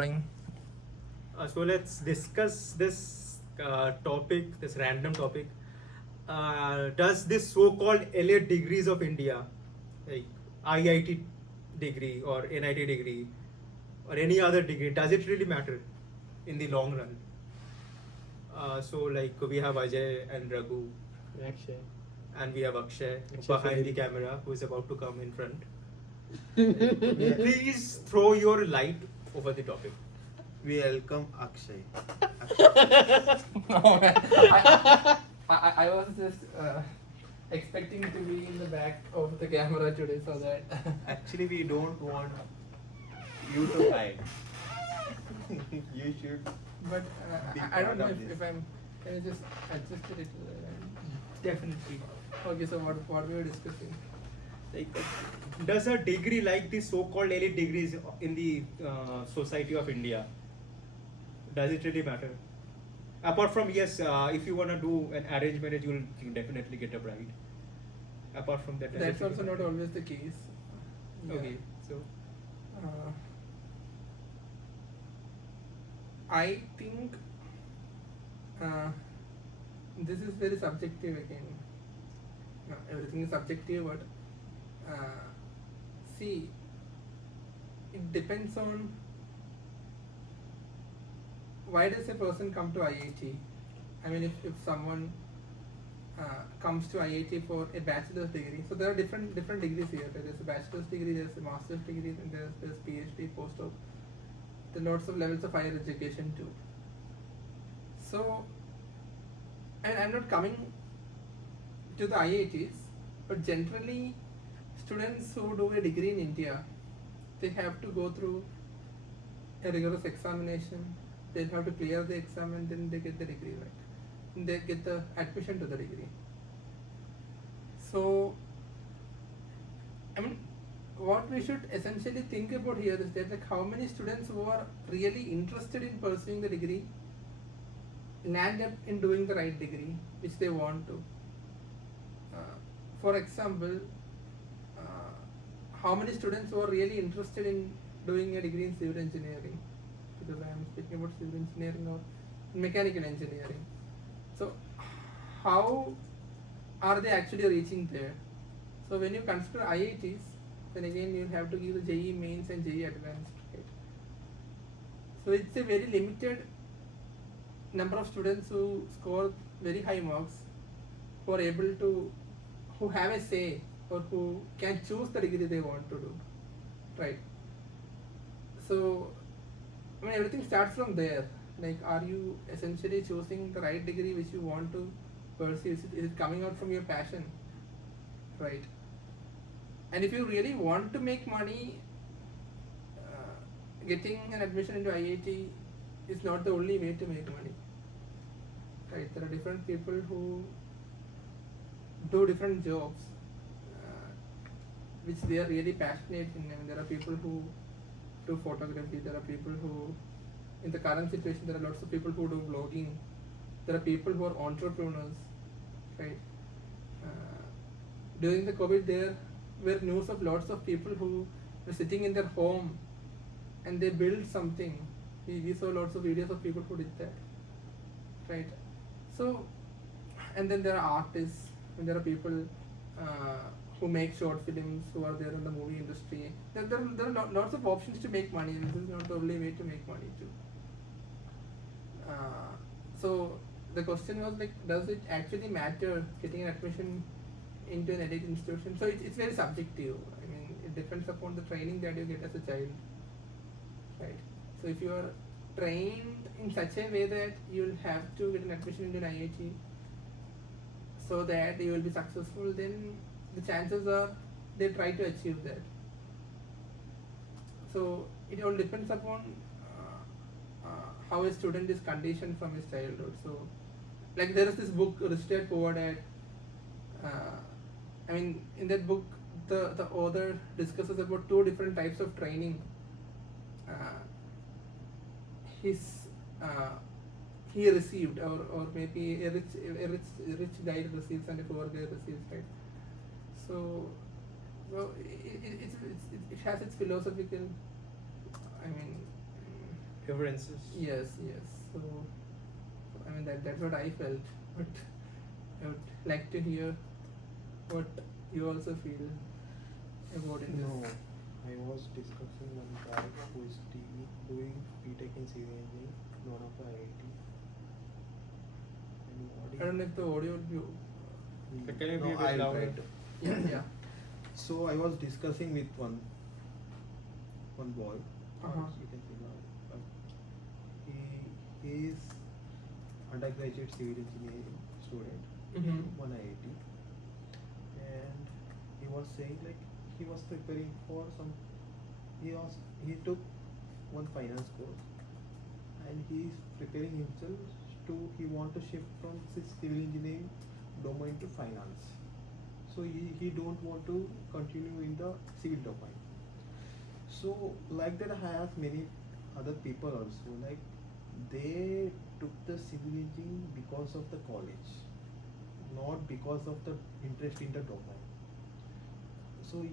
starting. So let's discuss this topic, this random topic. Does this so-called elite degrees of India, like IIT degree or NIT degree or any other degree, does it really matter in the long run? So like we have Ajay and Raghu Akshay. and we have Akshay Akshay behind the Sahil. camera who is about to come in front. Please throw your light over the topic. We welcome Akshay. No, man. I was just expecting to be in the back of the camera today so that. Actually, we don't want you to hide. You should. But Be I don't know part of if, this. if I'm. Can I just adjust it? Definitely. Okay, so what we were discussing? Like, does a degree like the so-called elite degrees in the society of India, does it really matter? Apart from yes, if you wanna do an arranged marriage, you'll definitely get a bride. Apart from that, does That's it really also not matter? always the case. Yeah. Okay, so Uh, I think this is very subjective again. No, everything is subjective, but see, it depends on why does a person come to IIT. I mean, if someone comes to IIT for a bachelor's degree, so there are different degrees here. There's a bachelor's degree, there's a master's degree, and there's PhD, postdoc. There are lots of levels of higher education too. So, and I'm not coming to the IITs, but generally, students who do a degree in India, they have to go through a rigorous examination. They have to clear the exam, and then they get the degree, right? And they get the admission to the degree. So, I mean, what we should essentially think about here is that, like, how many students who are really interested in pursuing the degree land up in doing the right degree which they want to. For example, how many students who are really interested in doing a degree in civil engineering, because I am speaking about civil engineering or mechanical engineering. So, how are they actually reaching there? So, when you consider IITs, then again you have to give the JEE mains and JEE advanced. Right? So, it's a very limited number of students who score very high marks, who are able to, who have a say or who can choose the degree they want to do, right? So, I mean, everything starts from there. Like, are you essentially choosing the right degree which you want to pursue? Is it coming out from your passion, right? And if you really want to make money, getting an admission into IIT is not the only way to make money, right? There are different people who do different jobs which they are really passionate in. I mean, there are people who do photography, there are people who, in the current situation, there are lots of people who do blogging, there are people who are entrepreneurs, right? During the COVID, there were news of lots of people who were sitting in their home and they built something. We saw lots of videos of people who did that, right? So, and then there are artists, and there are people who make short films, who are there in the movie industry. There are lots of options to make money. This is not the only way to make money too. So the question was, like, does it actually matter getting an admission into an elite institution? So it's very subjective. I mean, it depends upon the training that you get as a child, right? So if you are trained in such a way that you will have to get an admission into an IIT so that you will be successful, then the chances are they try to achieve that. So it all depends upon how a student is conditioned from his childhood. So, like, there is this book, Rich Dad Poor Dad. I mean, in that book, the author discusses about two different types of training. He received, or maybe a rich guy receives and a poor guy receives, right? So, well, it has its philosophical, I mean, differences. Yes, yes. So I mean that's what I felt, but I would like to hear what you also feel about in No, this. I was discussing one guy who is doing BTech in civil engineering, one of the IIT. And what I don't know if the audio would be. Can you be a bit I'll louder? try to. Yeah. So I was discussing with one boy. Uh-huh. You can see now. He is undergraduate civil engineering student, Mm-hmm. one IIT, and he was saying like he was preparing for some. He took one finance course, and he is preparing himself to. He want to shift from his civil engineering domain to finance. So he don't want to continue in the civil domain. So like that I have many other people also, like they took the civil engineering because of the college, not because of the interest in the domain. So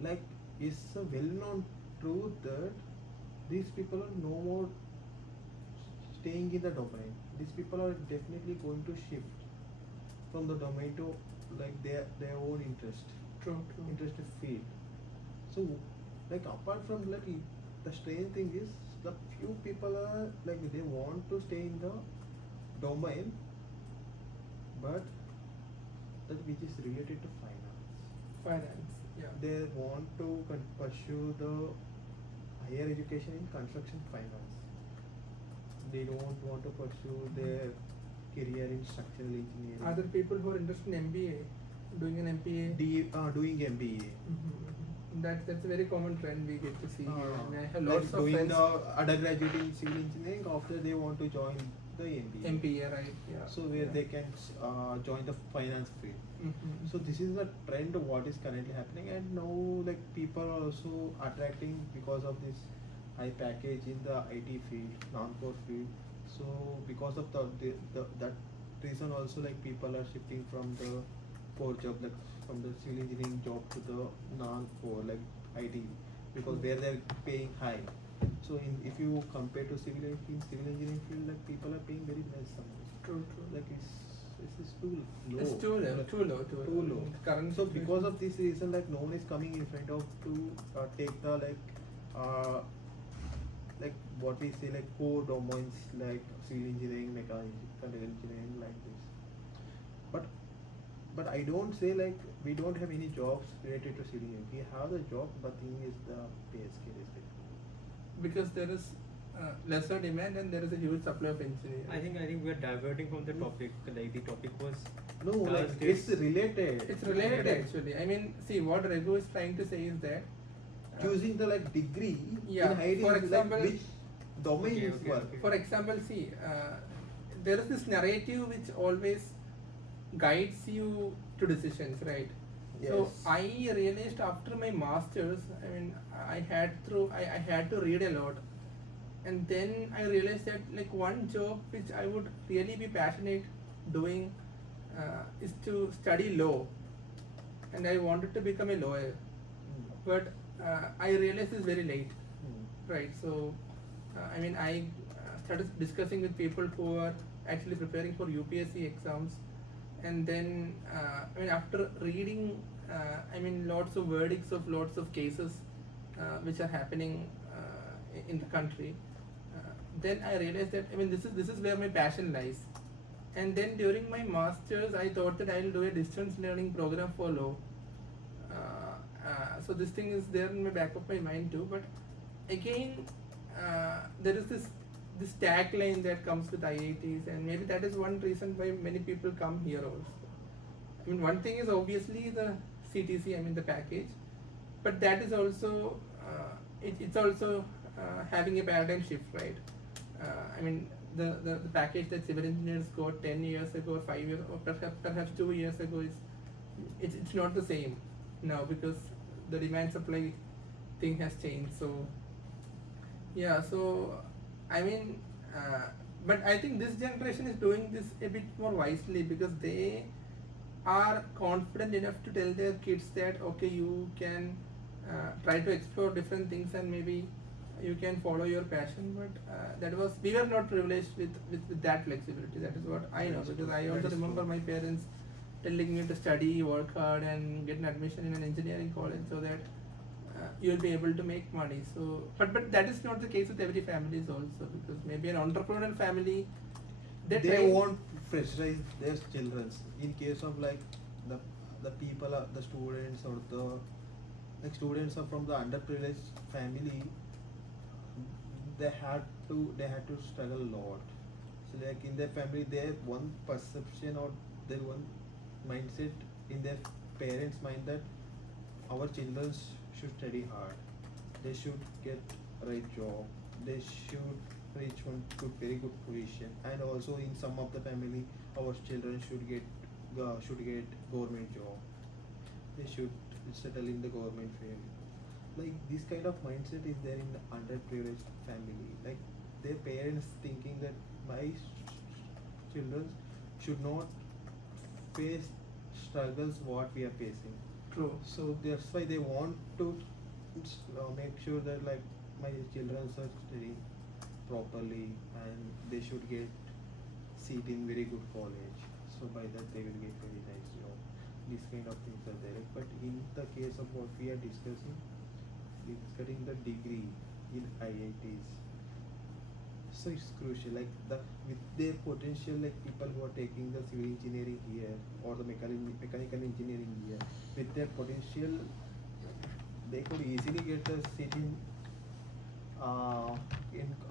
like it's a well-known truth that these people are no more staying in the domain. These people are definitely going to shift from the domain to like their own True. interested field. So like apart from like the strange thing is the few people are like they want to stay in the domain, but that which is related to finance. Finance. Yeah. They want to pursue the higher education in construction finance. They don't want to pursue their career in structural engineering. Are there people who are interested in MBA, doing an MBA? Doing MBA. That's a very common trend we get to see here. And I have Like lots of doing friends. the undergraduate in civil engineering, after they want to join the MBA. MBA, right? Yeah. So where yeah. they can join the finance field. Mhm. So this is the trend of what is currently happening, and now like people are also attracting because of this high package in the IT field, non-core field. So because of that reason also like people are shifting from the core job, like from the civil engineering job to the non-core like IT, because where they're paying high. So if you compare to civil engineering field, like people are paying very less sometimes. True. Like it's too low. It's too low. Like, Too low. too low. In the current So situation. because of this reason, like no one is coming in front of to take the like what we say like core domains like civil engineering, mechanical engineering like this. But I don't say like we don't have any jobs related to civil engineering. We have the job, but thing is the pay scale is different. Because there is lesser demand and there is a huge supply of engineers. I think we are diverting from the topic. Like the topic was No, does like this- it's related. It's related actually. I mean, see what Raghu is trying to say is that Choosing the like degree Yeah, in hiding for like example- which domain Okay, is okay, work. okay. for example, see, there is this narrative which always guides you to decisions, right? So Yes. I realized after my masters, I mean, I had to read a lot, and then I realized that like one job which I would really be passionate doing is to study law, and I wanted to become a lawyer, but I realized this very late. Right. So, I mean, I started discussing with people who are actually preparing for UPSC exams, and then I mean, after reading, I mean, lots of verdicts of lots of cases which are happening in the country, then I realized that I mean, this is where my passion lies. And then during my masters, I thought that I'll do a distance learning program for law. So this thing is there in the back of my mind too. But again, there is this tagline that comes with IITs, and maybe that is one reason why many people come here also. I mean, one thing is obviously the CTC, I mean the package, but that is also it's also having a paradigm shift, right? I mean the package that civil engineers got 10 years ago, or 5 years, or perhaps 2 years ago is it's not the same now because the demand supply thing has changed. So yeah, so I mean, but I think this generation is doing this a bit more wisely because they are confident enough to tell their kids that okay, you can try to explore different things and maybe you can follow your passion, but that was, we were not privileged with that flexibility. That is what I know, That is because true. I That also is remember true. my parents telling me to study, work hard, and get an admission in an engineering college so that you'll be able to make money. So, but that is not the case with every families also, because maybe an entrepreneurial family, They try- won't pressurize their children. In case of like the people are the students or the like students are from the underprivileged family, they had to struggle a lot. So like in their family, their one perception or their one mindset in their parents' mind that our children should study hard. They should get right job. They should reach one good, very good position. And also in some of the family, our children should get government job. They should settle in the government field. Like this kind of mindset is there in the underprivileged family. Like their parents thinking that my children should not face struggles what we are facing. true. So that's why they want to make sure that like my children are studying properly and they should get seat in very good college. So by that they will get very nice job. These kind of things are there. But in the case of what we are discussing, it's getting the degree in IITs. So it's crucial. Like with their potential, like people who are taking the civil engineering here or the mechanical engineering here, with their potential, they could easily get a seat in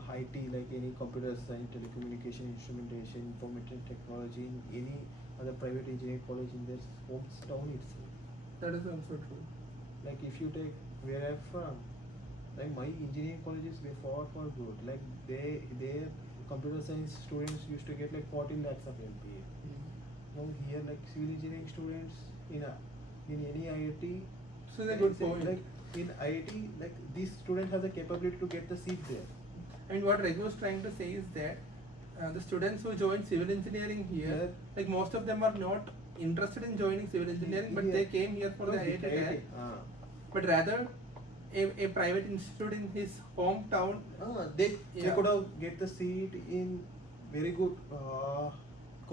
IT, like any computer science, telecommunication, instrumentation, information technology, in any other private engineering college in their hometown itself. That is also true. Like if you take where I'm from, like my engineering colleges were far good. Like their computer science students used to get like 14 lakhs of MBA. Now here like civil engineering students in any IIT. So it's a I good say, point. Like in IIT, like these students have the capability to get the seat there. I mean, what Raghu was trying to say is that the students who join civil engineering here, Yeah. like most of them are not interested in joining civil engineering, but Yeah. they came here for the IIT tag, but rather a private institute in his hometown. They Yeah. could have get the seat in very good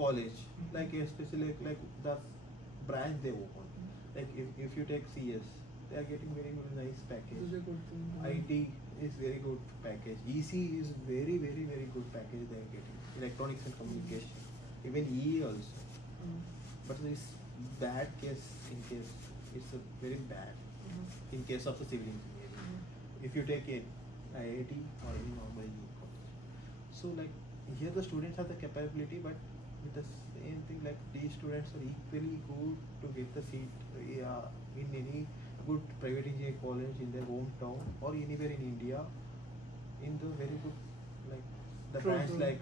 college, like especially like the branch they open. Like if you take CS, they are getting very good, nice This package. is a good thing. IT is very good package. EC is very good package they are getting. Electronics and communication, even EE also. Mm. But this bad case in case it's a very bad in case of the civil engineering. If you take it IIT or any normal engineering college. So like here the students have the capability, but with the same thing like these students are equally good to get the seat in any good private engineering college in their hometown or anywhere in India in the very good like the True, branch true. like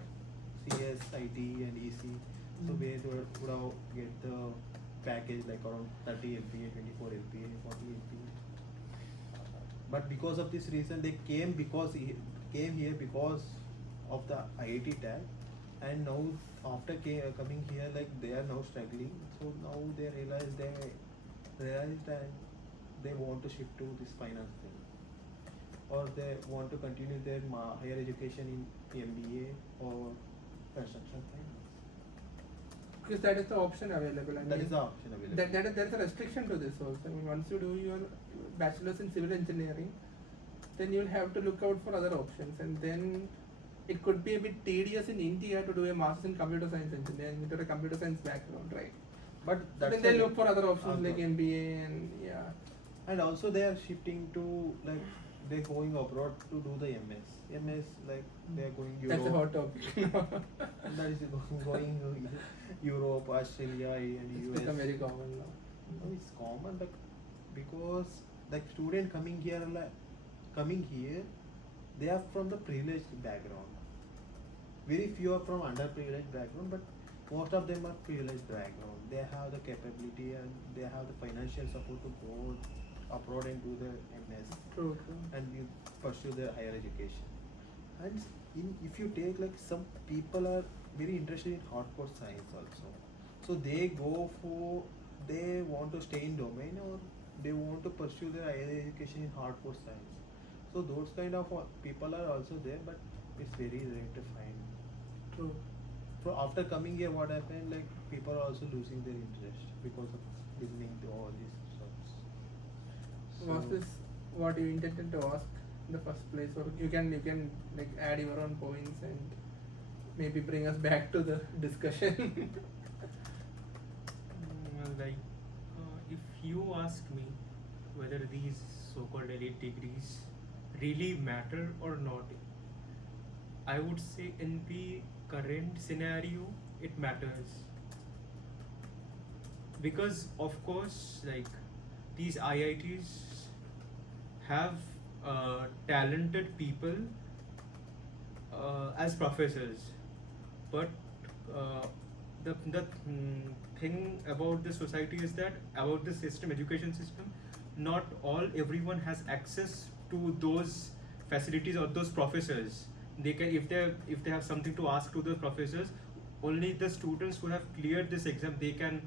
CS, IT and EC. So Mm. where they would have get the package like around 30 LPA, 24 LPA, 40 LPA. But because of this reason, they came here because of the IIT tag, and now after coming here, like they are now struggling. So now they realized and they want to shift to this finance thing, or they want to continue their higher education in MBA or construction finance. Because that is the option available. I That mean, is the option available. there is a restriction to this also. I mean, once you do your bachelor's in civil engineering, then you'll have to look out for other options, and then it could be a bit tedious in India to do a master's in computer science engineering with a computer science background, right? But So that's then they the- look for other options like other- MBA and yeah. And also they are shifting to like they're going abroad to do the MS. MS like they are going Europe. That's a hot topic. That is going Europe, Australia, and It's US. become very common now. No, it's common, like because like student coming here, they are from the privileged background. Very few are from underprivileged background, but most of them are privileged background. They have the capability and they have the financial support to go abroad and do their MS True, true. and you pursue their higher education. And if you take like some people are very interested in hardcore science also, so they want to stay in domain or they want to pursue their higher education in hardcore science. So those kind of people are also there, but it's very rare to find. True. So after coming here, what happened? Like people are also losing their interest because of listening to all these stuff. Was this what you intended to ask in the first place, or you can like add your own points and maybe bring us back to the discussion? Well, like, if you ask me whether these so-called elite degrees really matter or not, I would say in the current scenario, it matters. Because of course, like, these IITs have talented people as professors, but the thing about the society is that about the system, education system, not everyone has access to those facilities or those professors. They can, if they have something to ask to those professors, only the students who have cleared this exam, they can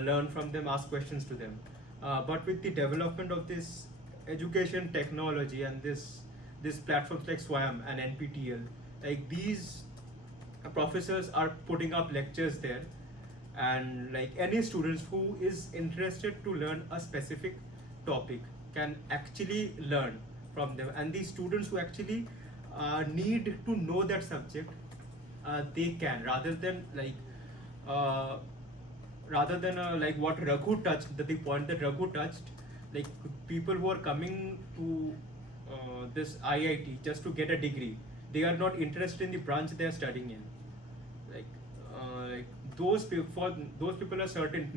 learn from them, ask questions to them. But with the development of this education technology and this platforms like SWAYAM and NPTEL, like these professors are putting up lectures there, and like any students who is interested to learn a specific topic can actually learn from them, and these students who actually need to know that subject, they can, rather than like what Raghu touched, the point that Raghu touched, like people who are coming to this IIT just to get a degree, they are not interested in the branch they are studying in. Like those people are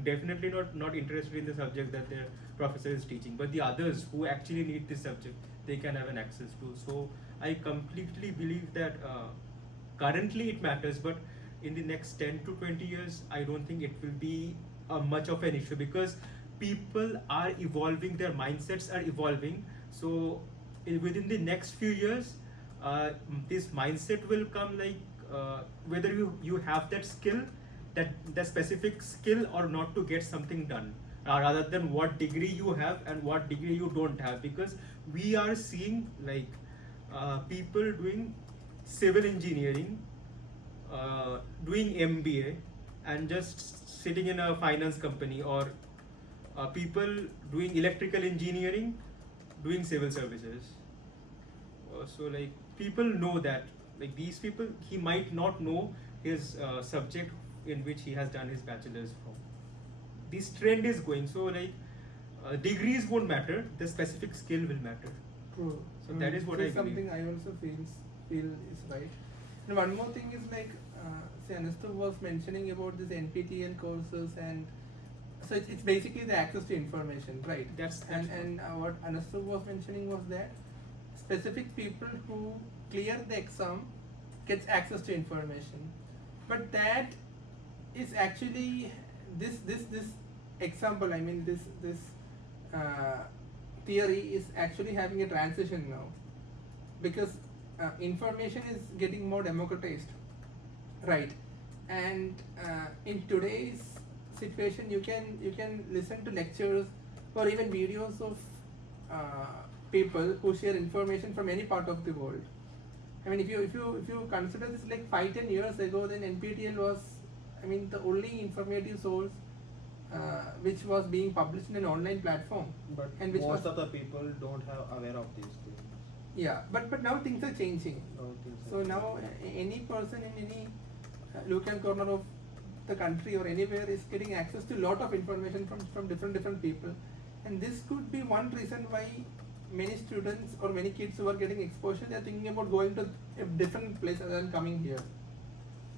definitely not interested in the subject that their professor is teaching. But the others who actually need this subject, they can have an access to. So I completely believe that currently it matters, but in the next 10 to 20 years, I don't think it will be much of an issue, because people are evolving, their mindsets are evolving. So within the next few years, this mindset will come, like whether you have that skill, that specific skill or not, to get something done, rather than what degree you have and what degree you don't have. Because we are seeing like people doing civil engineering, doing MBA, and just sitting in a finance company, or people doing electrical engineering, doing civil services. So like people know that, like these people, he might not know his subject in which he has done his bachelor's from. This trend is going, so like degrees won't matter, the specific skill will matter. True. So that is what This I believe. something I also feel is right. And one more thing is like, say Anastav was mentioning about this NPTEL courses, and so it's basically the access to information, right? That's and what Anastav was mentioning was that specific people who clear the exam gets access to information, but that is actually this example. I mean this theory is actually having a transition now, because information is getting more democratized, right? And in today's situation, you can listen to lectures or even videos of people who share information from any part of the world. I mean, if you consider this like 5-10 years ago, then NPTEL was, I mean, the only informative source which was being published in an online platform. But and which most was, of the people don't have aware of these things. yeah, but now things are changing. Okay, So now any person in any nook and corner of the country or anywhere is getting access to a lot of information from different people, and this could be one reason why many students or many kids who are getting exposure, they are thinking about going to a different place other than coming here.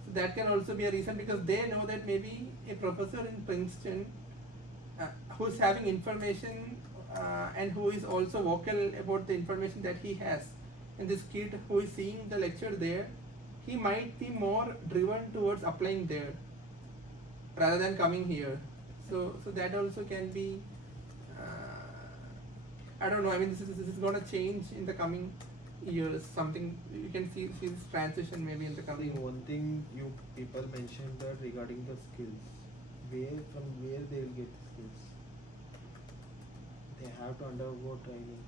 So that can also be a reason, because they know that maybe a professor in Princeton who's having information and who is also vocal about the information that he has, and this kid who is seeing the lecture there, he might be more driven towards applying there rather than coming here. So that also can be, I don't know, I mean this is going to change in the coming years. Something you can see this transition maybe in the I coming. think one thing you people mentioned that regarding the skills, from where they will get the skills. They have to undergo training.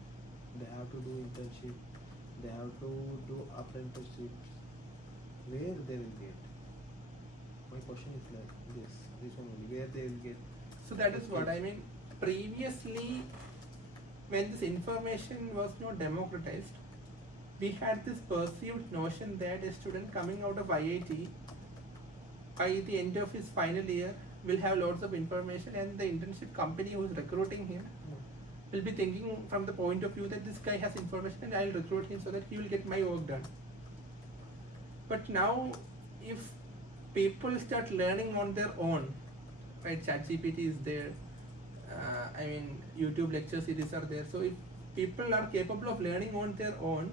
they have to do internship, they have to do apprenticeships. Where they will get? My question is like this one only. Where they will get? So that is what I mean. Previously, when this information was not democratized, we had this perceived notion that a student coming out of IIT by the end of his final year will have lots of information, and the internship company who is recruiting him will be thinking from the point of view that this guy has information and I'll recruit him so that he will get my work done. But now, if people start learning on their own, right? ChatGPT is there. I mean, YouTube lecture series are there. So if people are capable of learning on their own,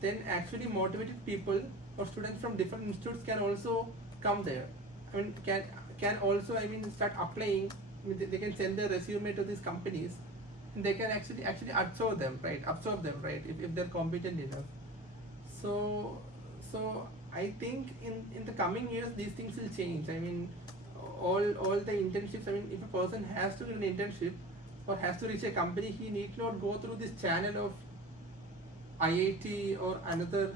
then actually motivated people or students from different institutes can also come there. I mean, can also, I mean, start applying. I mean, they can send their resume to these companies, and they can actually absorb them, right? If they're competent enough. So I think in the coming years these things will change. I mean, all the internships. I mean, if a person has to do an internship or has to reach a company, he need not go through this channel of IIT or another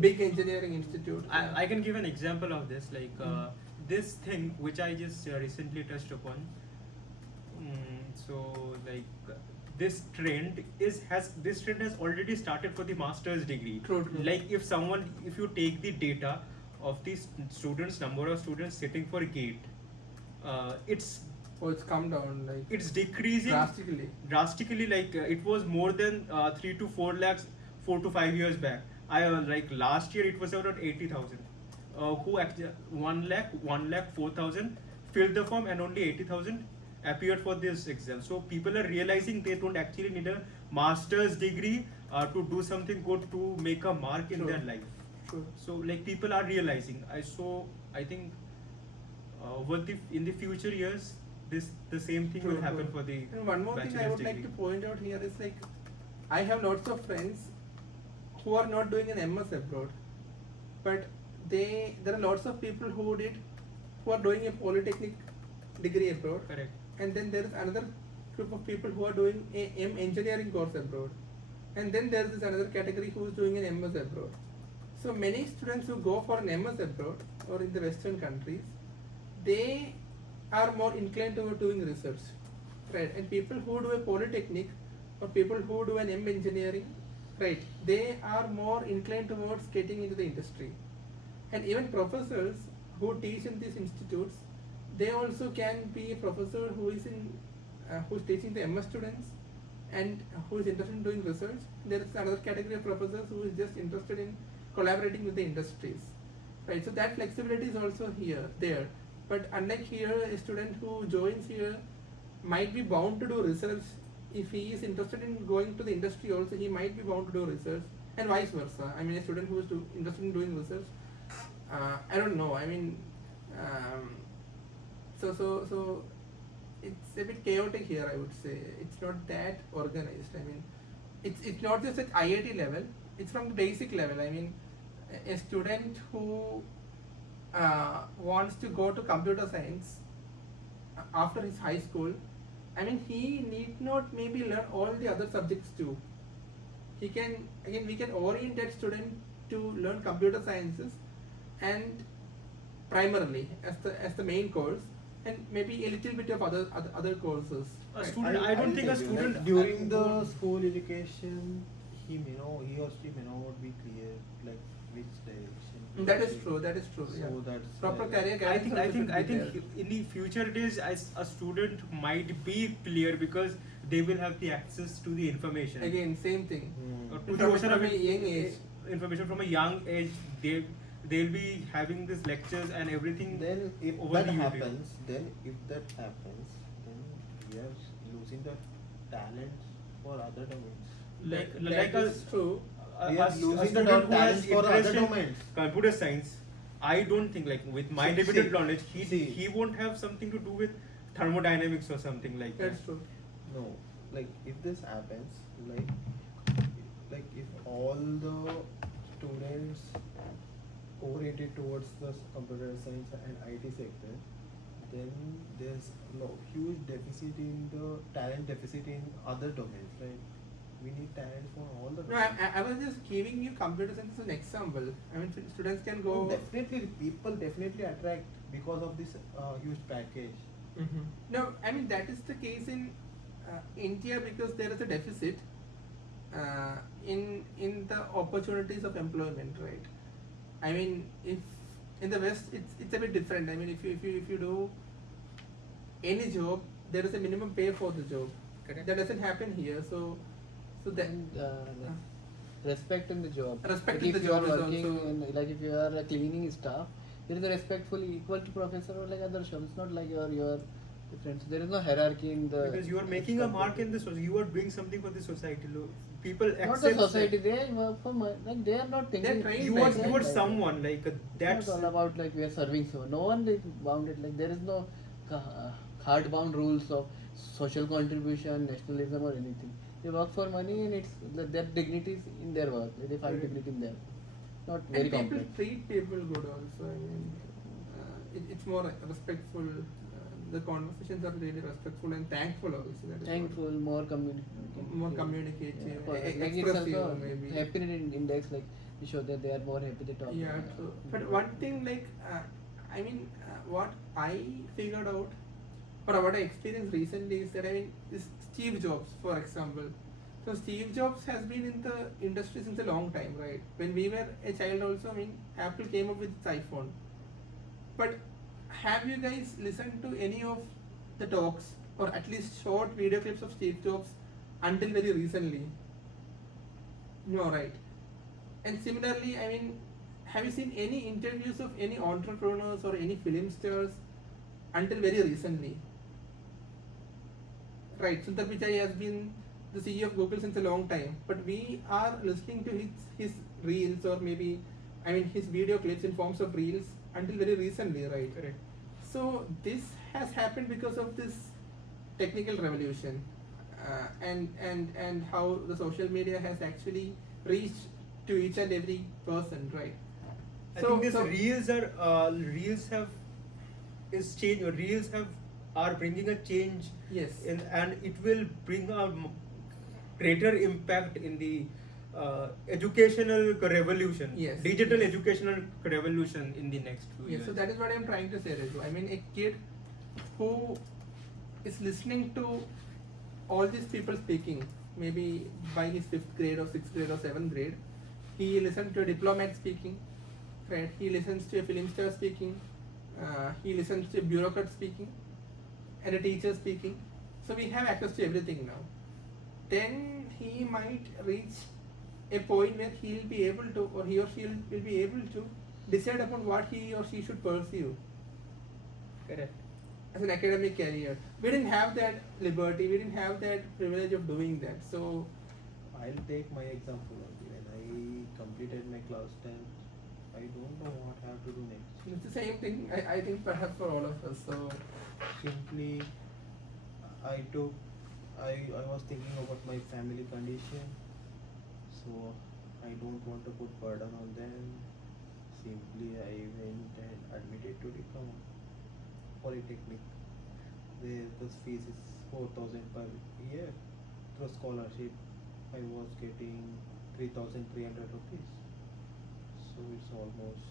big engineering institute. I can give an example of this, like this thing which I just recently touched upon. So like this trend has already started for the master's degree. True. Like if you take the data of the students, number of students sitting for GATE, it's come down, like it's decreasing drastically. Like it was more than 3 to 4 lakhs 4 to 5 years back. I like last year it was around 80,000. Who actually 1 lakh 4,000 filled the form, and only 80,000 appeared for this exam. So people are realizing they don't actually need a master's degree to do something good, to make a mark in their life. True. So like people are realizing. I think in the future years the same thing will happen for the And one more thing I would like to point out here is, like, I have lots of friends who are not doing an MS abroad, but there are lots of people who are doing a polytechnic degree abroad. Correct. And then there is another group of people who are doing a engineering course abroad, and then there is another category who is doing an MS abroad. So many students who go for an MS abroad or in the Western countries, they are more inclined toward doing research, right? And people who do a polytechnic or people who do an engineering, right, they are more inclined towards getting into the industry. And even professors who teach in these institutes, they also can be a professor who is teaching the MS students and who is interested in doing research. There is another category of professors who is just interested in collaborating with the industries, right? So that flexibility is also there. But unlike here, a student who joins here might be bound to do research. If he is interested in going to the industry also, he might be bound to do research, and vice versa. I mean, a student who is interested in doing research, I don't know. I mean, so it's a bit chaotic here, I would say. It's not that organized. I mean, it's not just at IIT level. It's from the basic level. I mean, a student who wants to go to computer science after his high school, I mean, he need not maybe learn all the other subjects too. We can orient that student to learn computer sciences and primarily as the main course, and maybe a little bit of other courses. A student, I don't think a agree. student Like, during the school education, he or she may not be clear like which direction. That is true. So Yeah. that's Proper like- career I guidance think also should be there. in the future days, as a student might be clear because they will have the access to the information. Again, same thing. To the From ocean a of young age. information from a young age, they'll be having these lectures and everything. Then if over that the YouTube. happens, then we are losing the talent for other domains. Like That is true. We are losing the student who has talent for other interest in domains. computer science, I don't think, like, with my See- limited see- knowledge, see. he won't have something to do with thermodynamics or something like that. That's true. No, like if this happens, like if all the students oriented towards the computer science and IT sector, then there's no huge deficit in the talent deficit in other domains, right? We need talent for all the. No, I was just giving you computer science as an example. I mean, students can go. Oh, definitely, people definitely attract because of this huge package. Mhm. No, I mean that is the case in India because there is a deficit in the opportunities of employment, right? I mean, if in the West it's a bit different. I mean, if you do any job, there is a minimum pay for the job. Correct. That doesn't happen here. So that And respect in the job. Respect like in if the you are job is working also- in, like if you are a cleaning staff, there is a respectful equal to professor or like other shops. It's not like you're different. So there is no hierarchy in the. Because you are making a mark in the society, you are doing something for the society. People Not the accept society. that. They work for like they are not thinking. They're trained You like are that, you are like someone like It's that's not all about like we are serving so. No one is bounded. Like there is no hard bound rules of social contribution, nationalism or anything. They work for money and it's their dignity is in their work. Like, they find Correct. dignity in their work. Not very and people complex. treat people good also. I mean, it's more respectful. The conversations are really respectful and thankful also. That is what- Thankful, more communicative. More communicative, Like it's expressive also maybe. happiness index, like you show that they are more happy to talk. Yeah, true. But one thing, like, I mean, what I figured out, or what I experienced recently is that, I mean, this Steve Jobs, for example. So Steve Jobs has been in the industry since a long time, right? When we were a child also, I mean, Apple came up with its iPhone. But have you guys listened to any of the talks, or at least short video clips of Steve Jobs until very recently? No, right? And similarly, I mean, have you seen any interviews of any entrepreneurs or any film stars until very recently? Right, Sundar Pichai has been the CEO of Google since a long time, but we are listening to his reels, or maybe, I mean, his video clips in forms of reels until very recently, right? correct. So this has happened because of this technical revolution, and how the social media has actually reached to each and every person, right? I think this reels have is change. Reels are bringing a change Yes. and it will bring a greater impact in the educational revolution. Yes, Digital yes. educational revolution in the next few Yeah, years. so that is what I'm trying to say, Raju. I mean, a kid who is listening to all these people speaking, maybe by his 5th grade or 6th grade or 7th grade, he listens to a diplomat speaking, right? He listens to a film star speaking, he listens to a bureaucrat speaking, and a teacher speaking. So we have access to everything now. Then he might reach a point where he will be able to, or he or she will be able to decide upon what he or she should pursue Correct. as an academic career. We didn't have that liberty, we didn't have that privilege of doing that. So I'll take my example only. When I completed my class 10, I don't know what I have to do next. it's the same thing, I think perhaps for all of us. So Simply, I was thinking about my family condition, so I don't want to put burden on them. Simply, I went and admitted to diploma polytechnic. The fees is 4,000 per year. Through scholarship, I was getting 3,300 rupees. So it's almost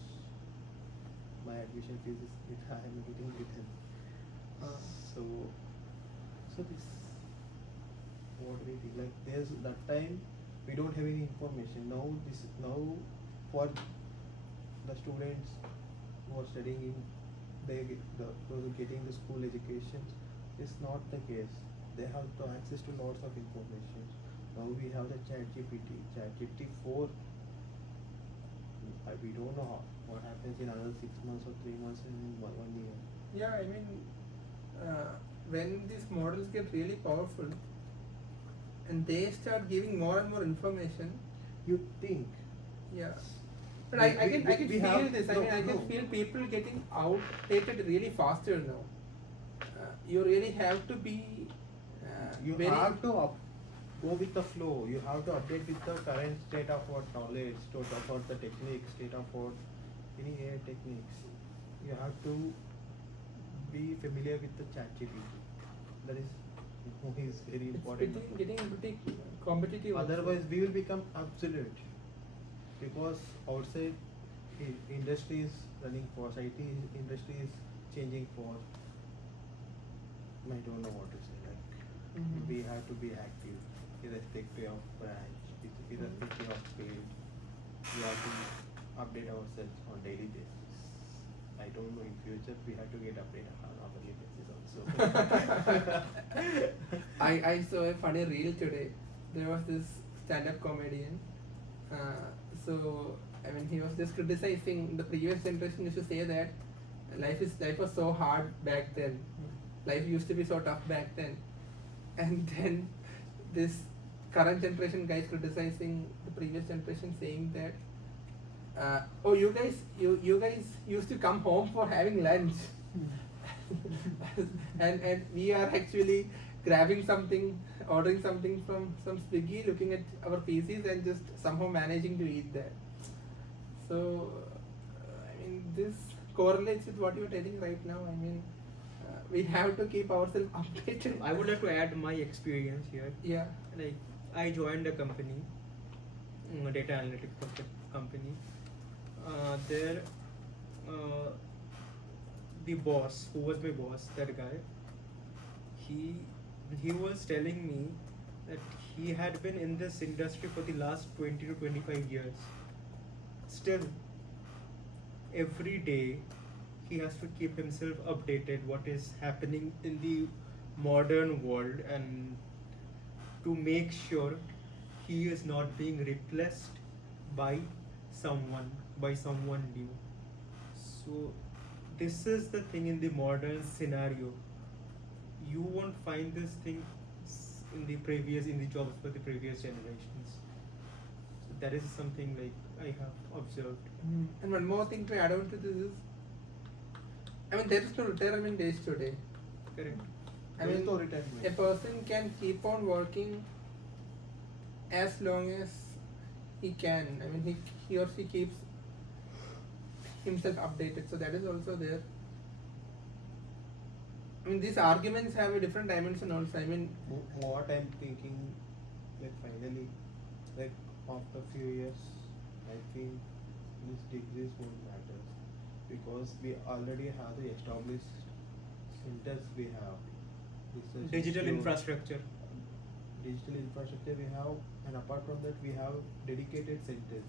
my admission fees is I am getting written. So this what we think, like there's that time we don't have any information. Now for the students who are studying in those getting the school education, it's not the case. They have the access to lots of information. Now we have the ChatGPT 4. We don't know what happens in another 6 months or 3 months and 1 year. yeah, I mean, when these models get really powerful and they start giving more and more information, You think? yeah. But I can We feel have- this. I no, mean, I can no. feel people getting outdated really faster now. You really have to be You very have to go with the flow. You have to update with the current state of what knowledge, state of what the techniques, state of what any AI techniques. You have to be familiar with the ChatGPT. That is very it's important. getting pretty competitive. also. Otherwise, we will become obsolete because outside industry is running fast, IT industry is changing fast. I don't know what to say. Like Mhm. we have to be active, irrespective of branch, irrespective of field. We have to update ourselves on daily basis. I don't know in future we have to get updated on hourly basis also. I saw a funny reel today. There was this stand-up comedian. So I mean, he was just criticizing the previous generation. Used to say that life was so hard back then. Life used to be so tough back then, and then this current generation guys criticizing the previous generation, saying that, oh, you guys used to come home for having lunch. and we are actually grabbing something, ordering something from some Swiggy, looking at our PCs and just somehow managing to eat that. So I mean, this correlates with what you are telling right now. I mean, we have to keep ourselves updated. I would like to add my experience here. Yeah. Like, I joined a company, a data analytics company. There, the boss, who was my boss, that guy, he was telling me that he had been in this industry for the last 20 to 25 years. Still, every day he has to keep himself updated what is happening in the modern world, and to make sure he is not being replaced by someone new. So this is the thing in the modern scenario. You won't find this thing in the jobs for the previous generations. So that is something like I have observed. And one more thing to add on to this is, I mean, there is no retirement age today. Correct. I There is mean, no retirement. a person can keep on working as long as he can. I mean, he or she keeps himself updated. So that is also there. I mean, these arguments have a different dimension also. I mean, What I'm thinking, like finally, like after few years, I think these degrees won't matter because we already have the established centers we have. Research Digital institute, infrastructure. Digital infrastructure we have, and apart from that, we have dedicated centers,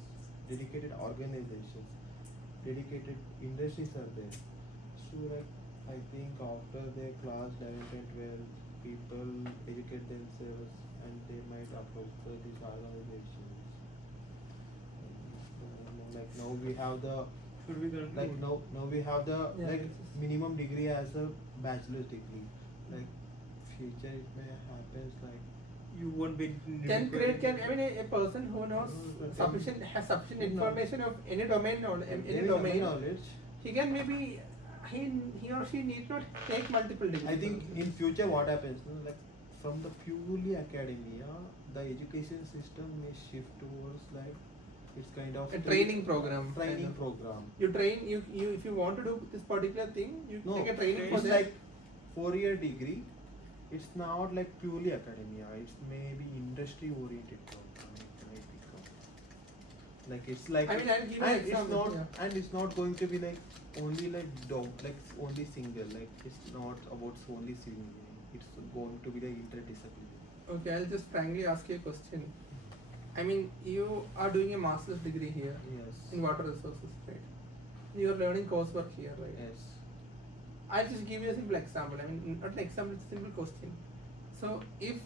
dedicated organizations, dedicated industries are there. So like I think after their class 11th and 12th, people educate themselves and they might approach these organizations. Like now we have the Should we conclude? like now we have the Yeah, like this is- minimum degree as a bachelor's degree. Like future it may happens like You won't be 10th grade can, I mean, a person who knows has sufficient information of any domain or any domain, knowledge. he can maybe, he or she need not take multiple degrees. I think in future what happens, no, like from the purely academia, the education system may shift towards like it's kind of A training program. Training kind of. program. You train, you if you want to do this particular thing, you No, take a training for it's that. like 4-year degree. It's not like purely academia. It's maybe industry oriented program. It might become. Like it's like I mean, I'll give you an and it's example, not yeah. and it's not going to be like only like like only single. Like it's not about only civil engineering. It's going to be the interdisciplinary. Okay, I'll just frankly ask you a question. I mean, you are doing a master's degree here Yes. in water resources, right? You are learning coursework here, right? Yes. I'll just give you a simple example. I mean, not an example, it's a simple question. So, if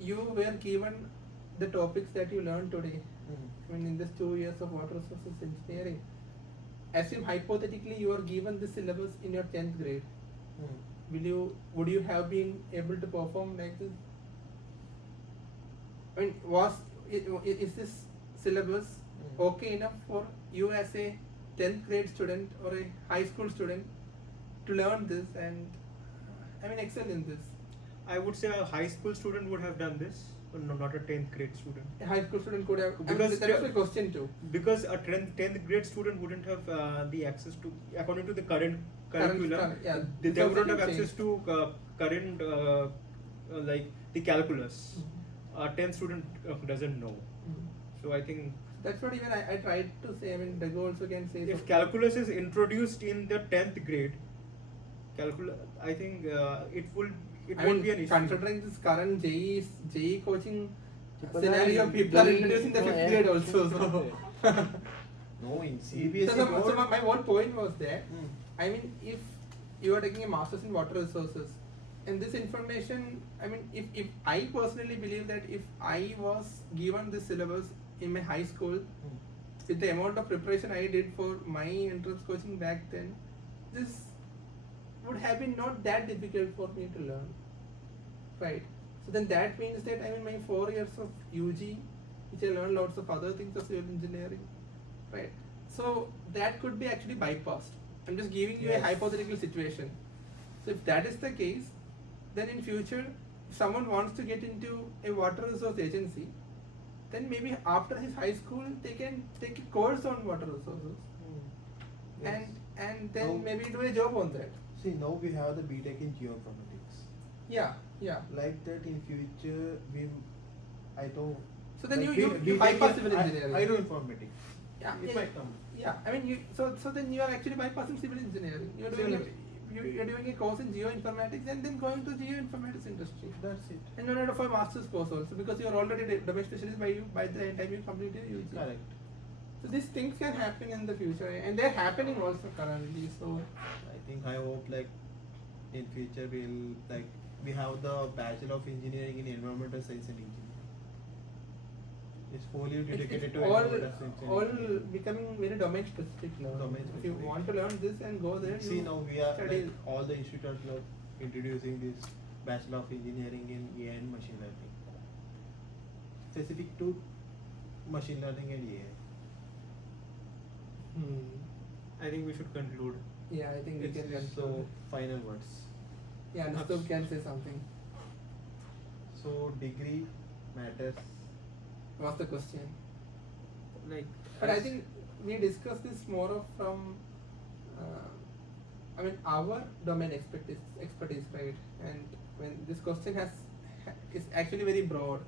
you were given the topics that you learned today, I mean, in this 2 years of water resources engineering, assume hypothetically you are given this syllabus in your 10th grade. Would you have been able to perform like this? I mean, is this syllabus okay enough for you as a 10th grade student or a high school student to learn this and I mean excel in this? I would say a high school student would have done this, but not a 10th grade student. A high school student could have, Because that was my question too. Because a 10th grade student wouldn't have the access to, according to the current curriculum, yeah, they it's also wouldn't have changed. access to current like the calculus. a 10th student doesn't know. Mm. So I think That's what even I tried to say. I mean, Dago also can say. if so- calculus is introduced in the 10th grade, I think it won't be an issue. Considering this current JE coaching But scenario, I- people are doing- introducing the no, 5th yeah. grade also. So, No, in so, CBSE so board. my one point was that, Hmm. I mean, if you are taking a master's in water resources, and this information, I mean, if I personally believe that if I was given this syllabus in my high school, Hmm. with the amount of preparation I did for my entrance coaching back then, this would have been not that difficult for me to learn, right? So then that means that I mean my 4 years of UG, which I learned lots of other things of civil engineering, right? So that could be actually bypassed. I'm just giving you a Yes. hypothetical situation. So if that is the case, then in future, if someone wants to get into a water resource agency, then maybe after his high school they can take a course on water resources Yes. and then Now- maybe do a job on that. See, now we have the BTech in geoinformatics. Yeah, yeah. Like that in future, I don't. So then like you BTech bypass in- civil engineering. I do informatics. Yeah, It yeah, might come. Yeah, I mean, so then you are actually bypassing civil engineering. You're Civil doing you're doing a course in geoinformatics and then going to geoinformatics industry. That's it. And you're not for master's course also because you're already domain specialist by the time you complete your UG. Correct. So these things can happen in the future and they're happening also currently. So I hope like in future we have the Bachelor of Engineering in Environmental Science and Engineering. It's fully dedicated it's to all environmental science and engineering. becoming very domain specific now. Domain If you specific. want to learn this and go there, See, you now we are study. like all the institutes are now introducing this Bachelor of Engineering in AI and Machine Learning, specific to Machine Learning and AI. Hmm. I think we should conclude. Yeah, I think we can It's conclude. so final words. Yeah, Nastub can say something. So degree matters. What's the question? Like, But I as- think we discussed this more of from, I mean, our domain expertise, right? And when this question is actually very broad,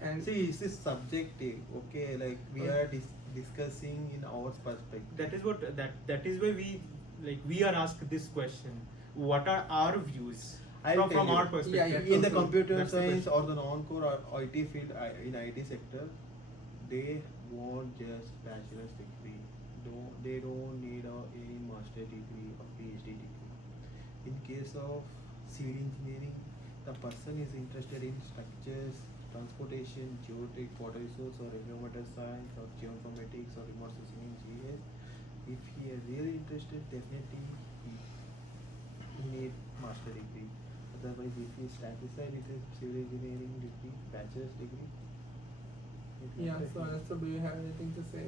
and See, this is subjective. Okay, like we are discussing in our perspective. that is what that is why we are asked this question. What are our views I'll from tell our you. perspective? Yeah, In the true. computer That's the science question. or the non-core or IT field, in IT sector, they want just bachelor's degree. They don't need any master degree or PhD degree. In case of civil engineering, the person is interested in structures, transportation, geotech, water resource or environmental science or geoinformatics or remote sensing in GIS. If he is really interested, definitely he need master degree. Otherwise, if he is satisfied with his civil engineering degree, bachelor's degree, it will yeah. take So him. Nastub, do you have anything to say?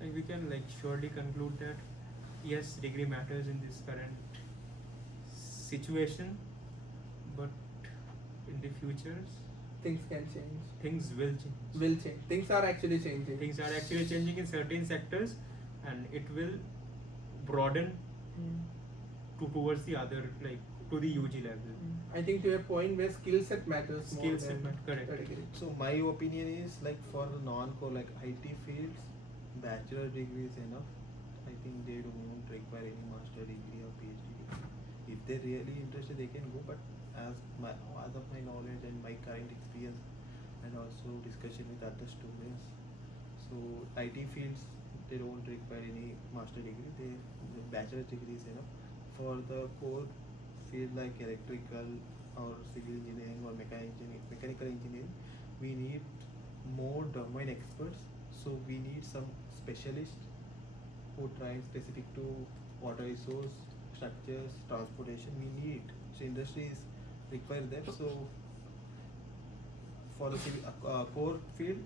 Like we can surely conclude that yes, degree matters in this current situation, but in the futures Things can change. things will change. Will change. Things are actually changing. Things are actually changing in certain sectors, and it will broaden Hmm. towards the other, to the UG level. I think to a point where skill set matters more Skill set than matter, correct. the degree. So my opinion is like for the non-core like IT fields, bachelor degree is enough. I think they don't require any master degree or PhD degree. If they're really interested, they can go. But as of my knowledge and my current experience, and also discussion with other students, so IT fields they don't require any master degree. The bachelor degree is enough. For the core field like electrical or civil engineering or mechanical engineering, we need more domain experts. So we need some specialists who train specific to water resource, structures, transportation. We need so industries require them. So for the core field,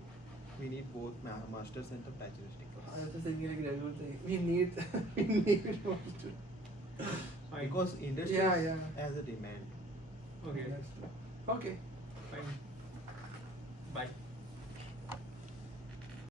we need both masters and the bachelor's I was degrees. just thinking like Raghu saying, we need we need more to. Fine. Because industry Yeah. has a demand. Okay, That's true. Okay. fine. Bye.